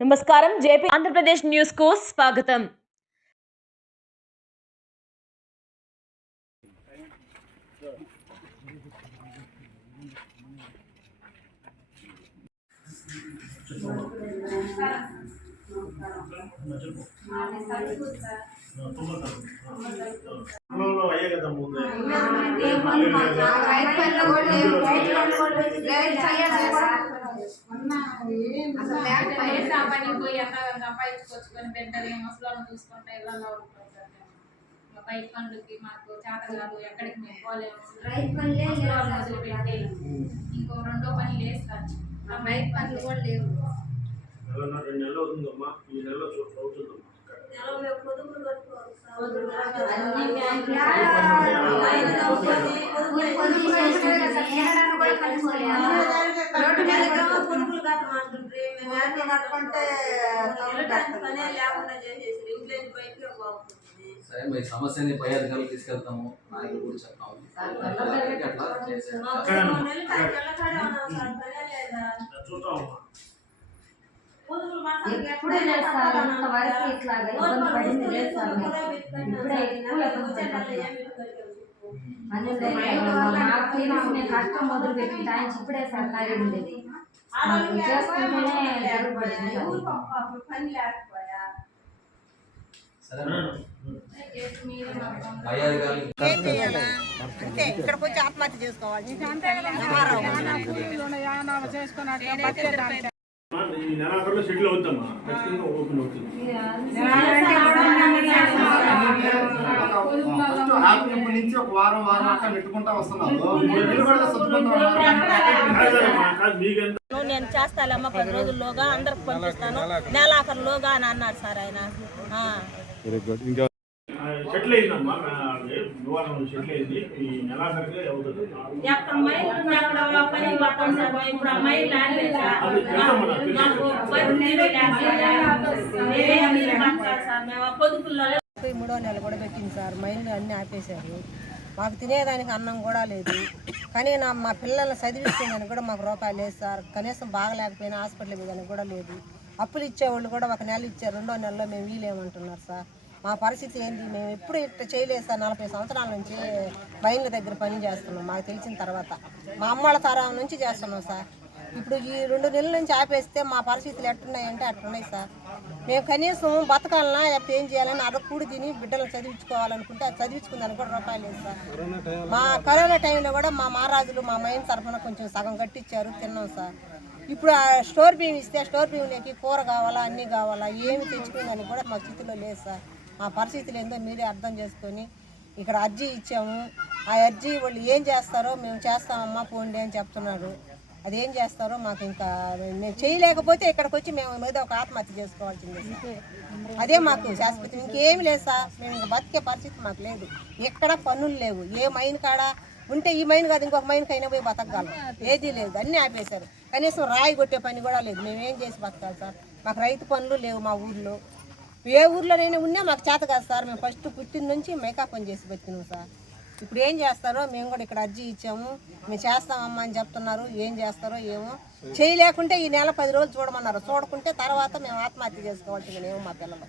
నమస్కారం JP Andhra Pradesh news కు స్వాగతం పొలంలో అయ్యే కదా ముందే పనికి పోయి అక్కడ సంపాదించుకొచ్చుకొని ఏం ముసలాలను చూసుకుంటే ఇళ్ళలో ఉంటాం సార్ మేము. ఇంకా బయట పనులకి మాకు చేత కాదు ఎక్కడికి మేము పోలేము. వదిలిపెట్టి ఇంకో రెండో పని లేదు సార్ ఆ రైతు పనులు కూడా లేవు. నెల రెండు నెలలు అవుతుందమ్మా ఈ నెలలో చూ- అవుతుందమ్మా. పొదుపు కట్టమంటుండ్రి మేము ఎంత కట్టుకుంటే వెళ్ళడానికి పనే లేకుండా చేసేసి ఇంట్లో నుంచి బయటకే పోతుంది సరే మరి సమస్యని పై తీసుకెళ్తాము. నాయకులు కూడా చెప్తాము. అట్లా చేసే ఎప్పుడే ఇట్లాగా ఇబ్బంది పడింది. ఇప్పుడే ఎక్కువ మాకు కష్టం మొదలు పెట్టిన టైం ఇప్పుడే సార్ ఖాళీ ఉండేది. అంతే ఇక్కడికి వచ్చి ఆత్మహత్య చేసుకోవాలి సెటిల్ అవుతామా ఖచ్చితంగా ఓపెన్ అవుతుంది. ఫస్ట్ ఆపినప్పటి నుంచి ఒక వారం వారం అట్లా పెట్టుకుంటా వస్తున్నారు మూడు నెలలు కూడా సర్దుకుంటా ఉన్నారు. కాదమ్మా, కాదు మీకెంత నేను చేస్తానమ్మా పది రోజుల్లోగా అందరికి పంపిస్తాను నెలాఖరులోగా అని అన్నాడు సార్ ఆయన సెటిల్ అయిందమ్మా వివాహం అయింది ఈ అవుతుంది పొదుపుల్లో ముప్పై మూడో నెల కూడా పెట్టింది సార్. మైళ్ళు అన్నీ ఆపేశారు. మాకు తినేదానికి అన్నం కూడా లేదు. కానీ నా మా పిల్లల్ని చదివిస్తుందని కూడా మాకు రూపాయలు లేదు సార్. కనీసం బాగలేకపోయినా హాస్పిటల్ పోయేదానికి కూడా లేదు. అప్పులు ఇచ్చేవాళ్ళు కూడా ఒక నెల ఇచ్చారు. రెండో నెలలో మేము వీలేమంటున్నారు సార్. మా పరిస్థితి ఏంటి మేము ఎప్పుడు ఇట్లా చేయలేదు సార్. నలభై సంవత్సరాల నుంచి బయళ్ళ దగ్గర పని చేస్తున్నాం. మాకు తెలిసిన తర్వాత. మా అమ్మల తరం నుంచి చేస్తున్నాం సార్. ఇప్పుడు ఈ రెండు నెలల నుంచి ఆపేస్తే మా పరిస్థితులు ఎట్టున్నాయంటే అట్టున్నాయి సార్. మేము కనీసం బతకాలన్నా లేకపోతే ఏం చేయాలని అరకూడి తిని బిడ్డలను చదివించుకోవాలనుకుంటే అది చదివించుకుందానికి కూడా రూపాయలు లేదు సార్. మా కరోనా టైంలో కూడా మా మహారాజులు మా మైన్ తరఫున కొంచెం సగం కట్టించారు తిన్నాం సార్. ఇప్పుడు ఆ స్టోర్ బియ్యం ఇస్తే స్టోర్ బియ్యంలోకి కూర కావాలా అన్నీ కావాలా ఏమి తెచ్చుకునేదానికి కూడా మా స్థితిలో లేదు సార్. మా పరిస్థితులు ఏందో మీరే అర్థం చేసుకొని ఇక్కడ అర్జీ ఇచ్చాము. ఆ అర్జీ వాళ్ళు ఏం చేస్తారో మేము చేస్తామమ్మా పోండి అని చెప్తున్నారు. అది చేస్తారో మాకు ఇంకా నేను చేయలేకపోతే ఇక్కడికి వచ్చి మేము మీద ఒక ఆత్మహత్య చేసుకోవాల్సిందే సార్. అదే మాకు శాశ్వతం. ఇంకేమి లేదు సార్. మేము ఇంకా బతికే పరిస్థితి మాకు లేదు. ఎక్కడ పనులు లేవు. ఏ మైన్ కాడ ఉంటే ఈ మైన్ కాదు ఇంకొక మైన్కి అయినా పోయి బతకగలం. ఏదీ లేదు. అన్నీ ఆపేశారు. కనీసం రాయి కొట్టే పని కూడా లేదు. మేము ఏం చేసి బతకాలి సార్? మాకు రైతు పనులు లేవు మా ఊర్లో. ఏ ఊర్లోనైనా ఉన్నా మాకు చేత కాదు సార్. మేము ఫస్ట్ పుట్టిన నుంచి మేకా పని చేసి బతికినాం సార్. ఇప్పుడు ఏం చేస్తారో మేము కూడా ఇక్కడ అర్జీ ఇచ్చాము. మేము చేస్తామమ్మా అని చెప్తున్నారు. ఏం చేస్తారో ఏమో. చేయలేకుంటే ఈ నెల పది రోజులు చూడమన్నారు. చూడకుంటే తర్వాత మేము ఆత్మహత్య చేసుకోవాల్సింది ఏమో మా పిల్లలు.